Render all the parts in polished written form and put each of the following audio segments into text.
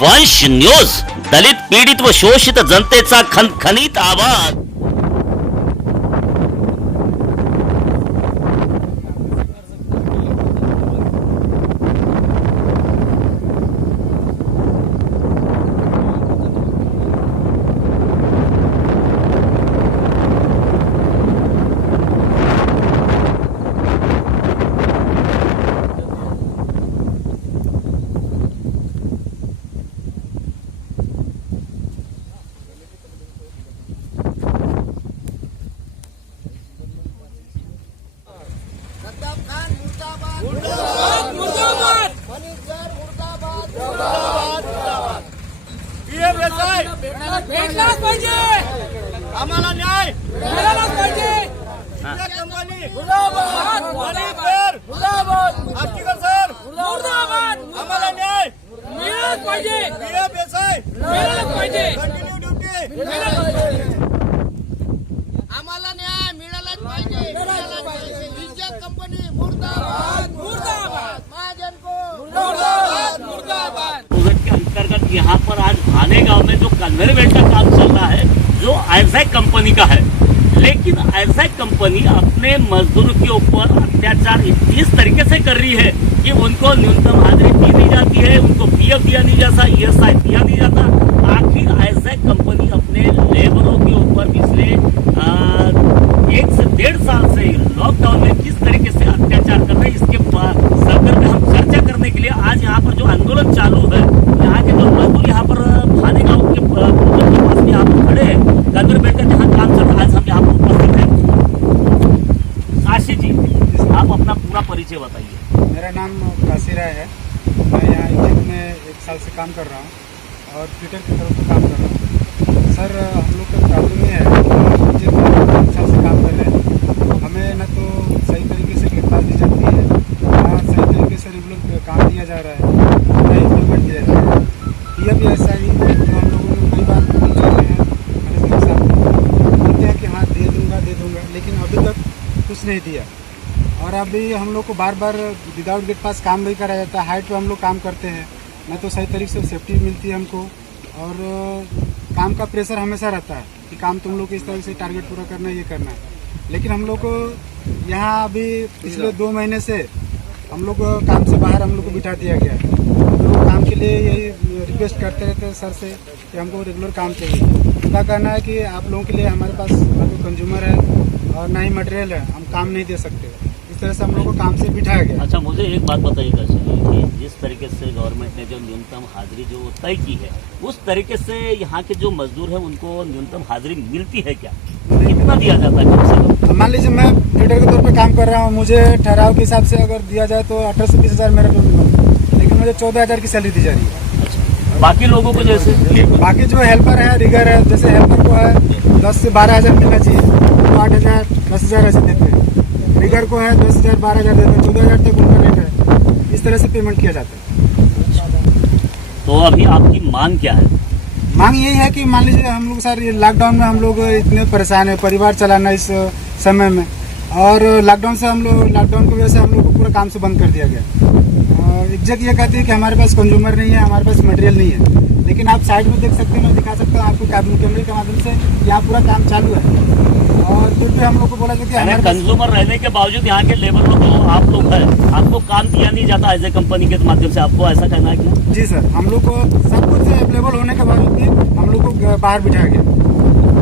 वंश न्यूज, दलित पीडित व शोषित जनतेचा खणखणीत आवाज। भेटलाच पाहिजे, आम्हाला न्याय मिळालाच पाहिजे। कंपनी मुर्दाबाद, मुर्दाबाद, आर्टिकल सर मुर्दाबाद, आम्हाला न्याय मिळालाच पाहिजे। बीएफएसआय मिळालाच पाहिजे, कंटिन्यू ड्युटी मिळालाच पाहिजे, आम्हाला न्याय मिळालाच पाहिजे, मिळालाच पाहिजे। इज्जत कंपनी मुर्दाबाद, मुर्दाबाद, महाजन को मुर्दाबाद, मुर्दाबाद। के अंतर्गत यहाँ पर आज भाने गांव में जो कन्वेयर बेल्ट का काम चल रहा है, जो आइजैक कंपनी का है, लेकिन आइजैक कंपनी अपने मजदूर के ऊपर अत्याचार इस तरीके से कर रही है कि उनको न्यूनतम हाजिरी दी नहीं जाती है, उनको पीएफ दिया नहीं जाता, ईएसआई दिया नहीं जाता। आखिर आइजैक कंपनी अपने लेबरों के ऊपर पिछले 1 से 1.5 साल से लॉकडाउन में किस तरीके से अत्याचार कर रहे हैं, इसके संदर्भ में हम चर्चा करने के लिए आज यहाँ पर जो आंदोलन चालू है, यहाँ के जो मजदूर यहाँ पर भाने गांव के पास में यहाँ पर खड़े हैं, कन्वेयर बेल्ट का जहाँ काम चल रहा है, आज हम यहाँ पर उपस्थित हैं। काशी जी, आप अपना पूरा परिचय बताइए। मेरा नाम काशी राय है। मैं यहाँ इंडिया में 1 साल से काम कर रहा हूँ और ट्विटर की तरफ से काम कर रहा हूँ। सर, हम लोग का प्रॉब्लम ये है कि 1 साल से काम कर रहे हैं, हमें न तो सही तरीके से गिरफ्तार दी जाती है, ना सही तरीके से रेगुलर काम दिया जा रहा है, ना इम्प्लीमेंट किया जा रहा है। यह भी ऐसा ही तो हम लोगों ने कई बार बोल रहे हैं, मैनेजमेंट के साथ बोलते हैं कि हाँ दे दूँगा, लेकिन अभी तक कुछ नहीं दिया। और अभी हम लोग को बार बार विदाउट गेट पास काम नहीं कराया जाता है। हाइट पे हम लोग काम करते हैं, न तो सही तरीके से सेफ्टी मिलती है हमको, और काम का प्रेशर हमेशा रहता है कि काम तुम लोग को इस तरह से टारगेट पूरा करना है, ये करना है। लेकिन हम लोग को यहाँ अभी पिछले 2 महीने से हम लोग काम से बाहर हम लोग को बिठा दिया गया है। तो काम के लिए यही रिक्वेस्ट करते रहते हैं सर से कि हमको रेगुलर काम चाहिए। उनका कहना है कि आप लोगों के लिए हमारे पास ना तो कंज्यूमर है और ना ही मटेरियल है, हम काम नहीं दे सकते। इस तरह से हम लोग को काम से बिठाया गया। अच्छा, मुझे एक बात बताइएगा कि जिस तरीके से गवर्नमेंट ने जो न्यूनतम हाजिरी जो तय की है, उस तरीके से यहाँ के जो मजदूर हैं उनको न्यूनतम हाजिरी मिलती है क्या? कितना दिया जाता है कम से कम? मान लीजिए मैं ट्रेडर के तौर पे काम कर रहा हूँ, मुझे ठहराव के हिसाब से अगर दिया जाए तो 18 से 20 हज़ार मेरा पेमेंट बनता है, लेकिन मुझे 14 हज़ार की सैलरी दी जा रही है। अच्छा, बाकी लोगों को जैसे बाकी जो हेल्पर है, रिगर है, जैसे हेल्पर को है 10 से 12 हज़ार मिलना चाहिए, तो 8 हज़ार 10 हज़ार ऐसे देते हैं। रिगर को है 10 हज़ार 12 हज़ार देते हैं, 14 हज़ार तक उनका रेट है। इस तरह से पेमेंट किया जाता है। तो अभी आपकी मांग क्या है? मांग यही है कि मान लीजिए हम लोग सर ये लॉकडाउन में हम लोग इतने परेशान है, परिवार चलाना इस समय में, और लॉकडाउन की वजह से हम लोग को पूरा काम से बंद कर दिया गया। एग्जैक्ट ये कहती है कि हमारे पास कंज्यूमर नहीं है, हमारे पास मटेरियल नहीं है, लेकिन आप साइड में देख सकते हैं, मैं दिखा सकता हूँ आपको कैबिन कैमरे के माध्यम से, यहाँ पूरा काम चालू है। और फिर भी हम लोग को बोला कि हमारे कंज्यूमर रहने के बावजूद यहाँ के लेबर लोग जो आप लोग हैं, आपको काम दिया नहीं जाता एज ए कंपनी के माध्यम से, आपको ऐसा कहना है क्या? जी सर, हम लोग को सब कुछ अवेलेबल होने के बावजूद भी हम लोग को बाहर बिठाया गया।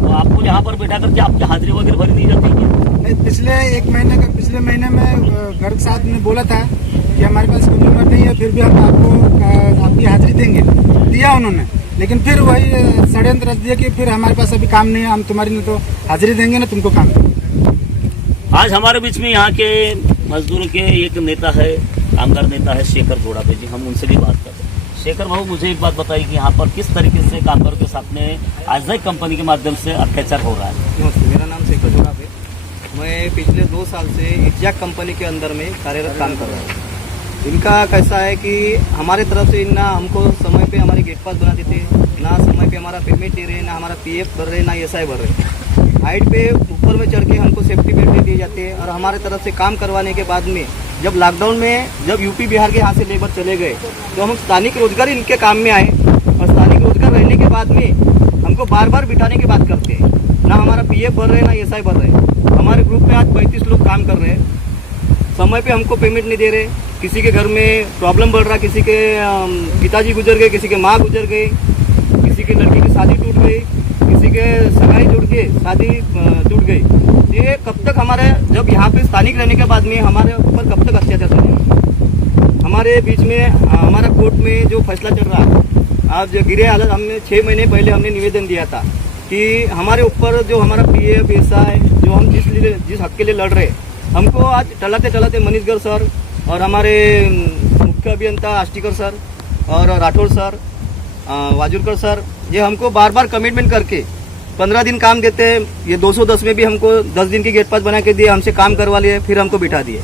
तो आपको यहाँ पर बैठा करके आपकी हाजिरी वगैरह भरी नहीं जाती क्या? नहीं, पिछले महीने में घर के साथ ने बोला था कि हमारे पास कंज्यूमर नहीं है, फिर भी हम आपको आपकी हाजिरी देंगे, दिया उन्होंने, लेकिन फिर वही षड्यंत्र रच दिया कि फिर हमारे पास अभी काम नहीं है, हम तुम्हारी न तो हाजिरी देंगे ना तुमको काम। आज हमारे बीच में यहाँ के मजदूरों के एक नेता है, कामगार नेता है शेखर जोड़ापे जी, हम उनसे भी बात करते हैं। शेखर बाबू, मुझे एक बात बताइए कि यहाँ पर किस तरीके से कामगारों के साथ में आइजैक कंपनी के माध्यम से अत्याचार हो रहा है? नमस्ते, मेरा नाम शेखर जोड़ापे। मैं पिछले 2 साल से इज्जत कंपनी के अंदर में कार्यरत काम कर रहा हूँ। इनका कैसा है कि हमारे तरफ से ना हमको समय पे हमारी गेट पास बना देते, ना समय पे हमारा पेमेंट दे रहे, ना हमारा पीएफ भर रहे, ना एसआई भर रहे। हाइट पे ऊपर में चढ़ के हमको सेफ्टी बेल्ट नहीं दिए जाते हैं, और हमारे तरफ से काम करवाने के बाद में जब लॉकडाउन में जब यूपी बिहार के यहाँ से लेबर चले गए, तो हम स्थानिक रोजगार इनके काम में आए, करने के बाद में हमको बार बार बिठाने की बात करते हैं। ना हमारा पीएफ भर रहे, ना एसआई भर रहे। हमारे ग्रुप में आज 35 लोग काम कर रहे हैं, समय पे हमको पेमेंट नहीं दे रहे। किसी के घर में प्रॉब्लम बढ़ रहा, किसी के पिताजी गुजर गए, किसी के माँ गुजर गए, किसी के लड़की की शादी टूट गई, किसी के सगाई टूट गई, शादी टूट गई। ये कब तक हमारे, जब यहाँ पे स्थानिक रहने के बाद में हमारे ऊपर कब तक अत्याचार चलेगा? हमारे बीच में हमारा कोर्ट में जो फैसला चल रहा है, आज गिरे हालत, हमने 6 महीने पहले हमने निवेदन दिया था कि हमारे ऊपर जो हमारा पीएफ एसआई जो हम जिस हक के लिए लड़ रहे, हमको आज टलाते मनीषगर सर और हमारे मुख्य अभियंता आष्टीकर सर और राठौड़ सर, वाजुरकर सर, ये हमको बार बार कमिटमेंट करके 15 दिन काम देते हैं। ये 210 में भी हमको 10 दिन की गेट पास बना के दिए, हमसे काम करवा लिए, फिर हमको बिठा दिए।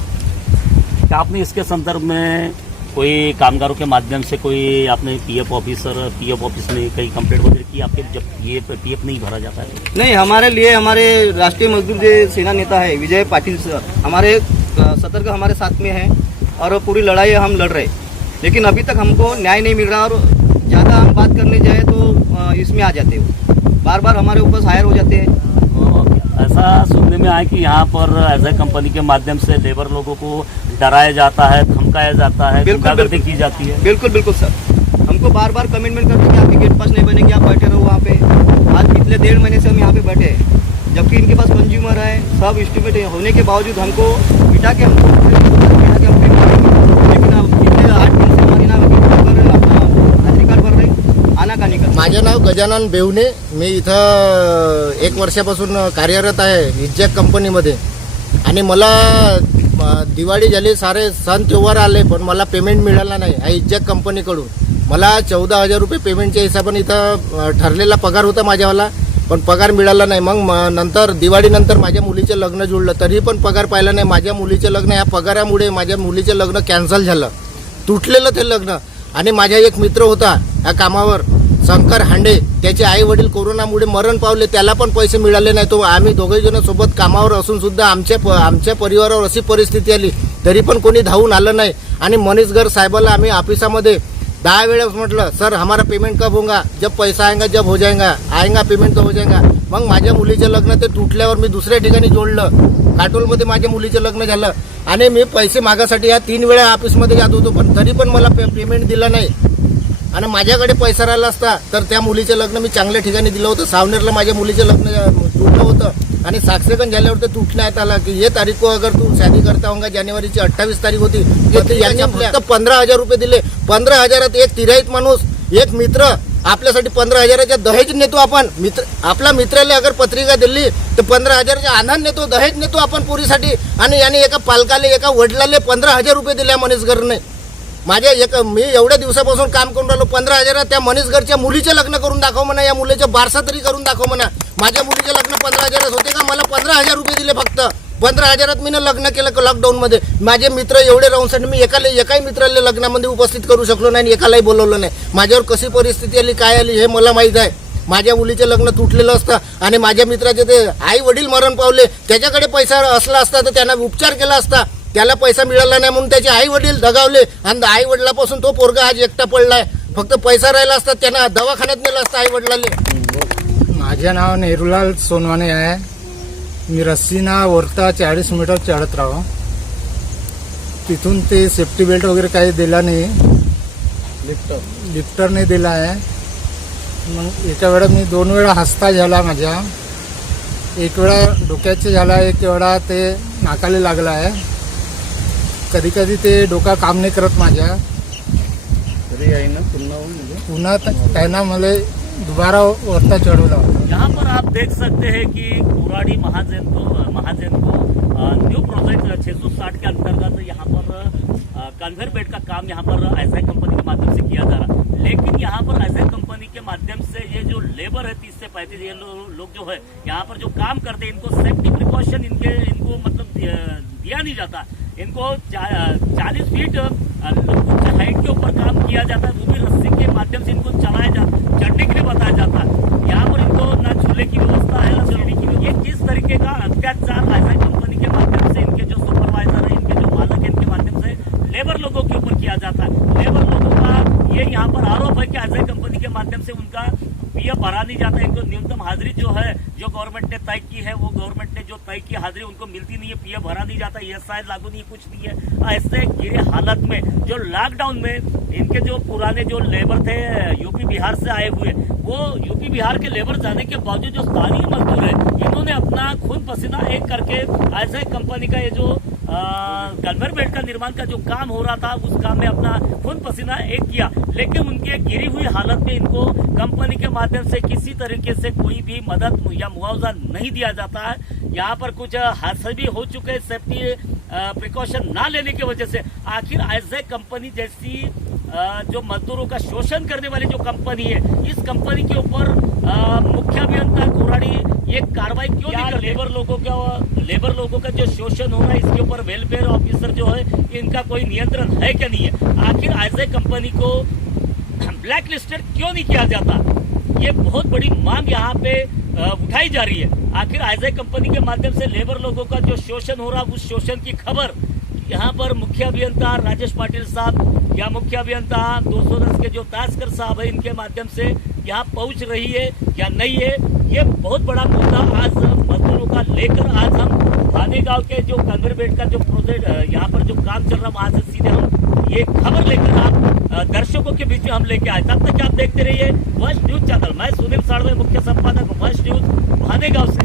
क्या आपने इसके संदर्भ में कोई कामगारों के माध्यम से कोई आपने पीएफ ऑफिस में कई कंप्लेंट वगैरह की? आपके जब ये पीएफ नहीं भरा जाता है तो? नहीं, हमारे लिए हमारे राष्ट्रीय मजदूर सेना नेता है विजय पाटिल सर, हमारे सतर्क हमारे साथ में है और पूरी लड़ाई हम लड़ रहे, लेकिन अभी तक हमको न्याय नहीं मिल रहा। और ज़्यादा हम बात करने जाए तो इसमें आ जाते हो, बार बार हमारे ऊपर हायर हो जाते हैं। ऐसा सुनने में आया कि यहाँ पर एज ए कंपनी के माध्यम से लेबर लोगों को डराया जाता है, धमकाया जाता है, गुंडागर्दी की जाती है। बिल्कुल सर, हमको बार बार कमिटमेंट करते हैं कि आपकी गेट पास नहीं बनेगी, आप बैठे रहो वहाँ पे। आज पिछले 1.5 महीने से हम यहाँ पे बैठे हैं, जबकि इनके पास कंज्यूमर है, सब एस्टिमेट होने के बावजूद हमको बिठा के हम लेकिन अब पिछले 8 दिन से हमारी नाम अपना आधार कार्ड भर रहे, आना का नहीं कर। माझे नाव गजानन बेवणे, मी इथं 1 वर्षापासून कार्यरत आहे इज्जॅक कंपनीमध्ये आणि मला दिवाळी झाली, सारे सण त्योहार आले, पण मला पेमेंट मिळाला नाही या इज्जॅक कंपनीकडून। मला 14,000 रुपये पेमेंटच्या हिशोबाने इथं ठरलेला पगार होता माझ्यावाला, पण पगार मिळाला नाही। मग नंतर दिवाळीनंतर माझ्या मुलीचे लग्न जुळलं, तरी पण पगार पाहिला नाही। माझ्या मुलीचे लग्न या पगारामुळे माझ्या मुलीचे लग्न कॅन्सल झालं, तुटलेलं ते लग्न। आणि माझा एक मित्र होता या कामावर, शंकर हांडे, त्याचे आई वडील कोरोनामुळे मरण पावले, त्याला पण पैसे मिळाले नाही। तो आम्ही दोघे जण सोबत कामावर असून सुद्धा आमच्या परिवारावर अशी परिस्थिती आली, तरी पण कोणी धावून आलं नाही। आणि मनीषगर साहेबाला आम्ही ऑफिसामध्ये 10 वेळेस म्हटलं, सर हमारा पेमेंट कब होगा, जब पैसा आएगा जब हो जाएगा, आएगा पेमेंट तो हो जाएगा। मग माझ्या मुलीचे लग्न ते तुटल्यावर मी दुसऱ्या ठिकाणी जोडलं, काटोलमध्ये माझ्या मुलीचे लग्न झालं आणि मी पैसे मागासाठी या 3 वेळा ऑफिसमध्ये जात होतो, पण तरी पण मला पेमेंट दिलं नाही। आणि माझ्याकडे पैसा राहिला असता तर त्या मुलीचे लग्न मी चांगल्या ठिकाणी दिलं होतं, सावनेरला माझ्या मुलीचे लग्न जुळलं होतं आणि साक्षगंज झाल्यावर ते तुटण्यात आला की ये तारीख को अगर तू शादी करता होगा, जानेवारीची 28 तारीख होती, यांनी फक्त 15,000 रुपये दिले। 15,000 एक तिराईत माणूस, एक मित्र आपल्यासाठी 15,000 दहेज नेतो आपण। मित्र आपला मित्राला अगर पत्रिका दिली तर 15,000 आनंद नेतो, दहेज नेतो आपण पुरीसाठी। आणि याने एका पालकाले, एका वडिलाले 15,000 रुपये दिले मनीषगरने। मी एवढ्या दिवसापासून काम करून राहिलो, 15,000 त्या मनीषगरच्या मुलीचे लग्न करून दाखव म्हणा, या मुलीचे बारसा तरी करून दाखव म्हणा। माझ्या मुलीचे लग्न 15,000 होते का? मला 15,000 रुपये दिले फक्त। 15,000 मी लग्न केलं लॉकडाऊन मध्ये। माझे मित्र एवढे राहूनसाठी मी एकाही मित्राला लग्नामध्ये उपस्थित करू शकलो नाही, एकालाही बोलवलं नाही। माझ्यावर कशी परिस्थिती आली, काय आली हे मला माहित आहे। माझ्या मुलीचे लग्न तुटलेलं असतं आणि माझ्या मित्राचे ते आई वडील मरण पावले, त्याच्याकडे पैसा असला असता तर त्यांना उपचार केला असता, त्याला पैसा मिळाला नाही म्हणून त्याचे आई वडील दगावले आणि आई वडिलापासून तो पोरगा आज एकटा पडलाय। फक्त पैसा राहिला असता त्यांना दवाखान्यात नेलं असतं आई वडिलांनी। माझे नाव नेहरूलाल सोनवाने आहे, मी रस्सीना वरता 40 मीटर चढत राहो, तिथून ते सेफ्टी बेल्ट वगैरे काही दिला नाही, लिफ्टर नाही दिला आहे। मग एका वेळा मी 2 वेळा हस्ता झाला माझ्या, एक वेळा डोक्याचे झाला, एक वेळा ते नाकाला लागला आहे। कधी कधी ते डोका काम नाही करत माझ्या, तरी आहे ना पुन्हा त्यांना मला दोबारा वरता चढ़वला। यहाँ पर आप देख सकते हैं कि कोराडी महाजन को न्यू प्रोजेक्ट 660 के अंतर्गत यहाँ पर कन्वेयर बेल्ट का काम यहाँ पर एसआई कंपनी के माध्यम से किया जा रहा है। लेकिन यहाँ पर एसआई कंपनी के माध्यम से ये जो लेबर है 30 से 35 ये लोग जो है यहाँ पर जो काम करते हैं, इनको सेफ्टी प्रिकॉशन इनको मतलब दिया नहीं जाता। इनको 40 फीट हाइट के ऊपर काम किया जाता है, वो भी रस्सी के माध्यम से इनको चढ़ने के लिए बताया जाता है। यहाँ पर इनको ना झूले की व्यवस्था है, ना सीढ़ी की। ये किस तरीके का अत्याचार एसआई कंपनी के माध्यम से, इनके जो सुपरवाइजर है, इनके जो मालक है, इनके माध्यम से लेबर लोगों के ऊपर किया जाता है। लेबर लोगों का ये यहाँ पर आरोप है कि एसआई कंपनी के माध्यम से उनका पीएफ भरा नहीं जाता, इनको न्यूनतम हाजिरी जो है जो गवर्नमेंट ने तय की है, वो गवर्नमेंट ने जो तय की हाजिरी उनको मिलती नहीं है, पीएफ भरा नहीं जाता, ईएसआई लागू नहीं, कुछ नहीं है। ऐसे गिरे हालत में जो लॉकडाउन में इनके जो पुराने जो लेबर थे यूपी बिहार से आए हुए, वो यूपी बिहार के लेबर जाने के बावजूद जो स्थानीय मजदूर है, इन्होंने अपना खून पसीना एक करके ऐसे कंपनी का ये जो कन्वेयर बेल्ट का निर्माण का जो काम हो रहा था, उस काम में अपना खून पसीना एक किया, लेकिन उनके गिरी हुई हालत में इनको कंपनी के माध्यम से किसी तरीके से कोई भी मदद या मुआवजा नहीं दिया जाता है। यहाँ पर कुछ हादसे भी हो चुके हैं सेफ्टी प्रिकॉशन ना लेने की वजह से। आखिर ऐसे कंपनी जैसी जो मजदूरों का शोषण करने वाली जो कंपनी है, इस कंपनी के ऊपर मुख्य अभियंता कोराड़ी ये कार्रवाई क्यों नहीं कर? लेबर लोगों का जो शोषण हो रहा है, इसके ऊपर वेलफेयर ऑफिसर जो है, इनका कोई नियंत्रण है क्या नहीं है? आखिर ऐसे कंपनी को ब्लैक लिस्टेड क्यों नहीं किया जाता? ये बहुत बड़ी मांग यहाँ पे उठाई जा रही है। आखिर ऐसे कंपनी के माध्यम से लेबर लोगों का जो शोषण हो रहा है, उस शोषण की खबर यहाँ पर मुख्य अभियंता राजेश पाटिल साहब या मुख्य अभियंता 210 के जो तास्कर साहब है, इनके माध्यम से यहाँ पहुँच रही है या नहीं है? ये बहुत बड़ा मुद्दा आज मजदूरों का लेकर आज हम थाने गांव के जो कन्वेयर बेल्ट का जो प्रोजेक्ट यहाँ पर जो काम चल रहा है, वहां से सीधे हम ये खबर लेकर आप दर्शकों के बीच में हम लेके आए। तब तक आप देखते रहिए फर्स्ट न्यूज चैनल। मैं सुनील साड़वे, मुख्य संपादक फर्स्ट न्यूज, थाने गांव से।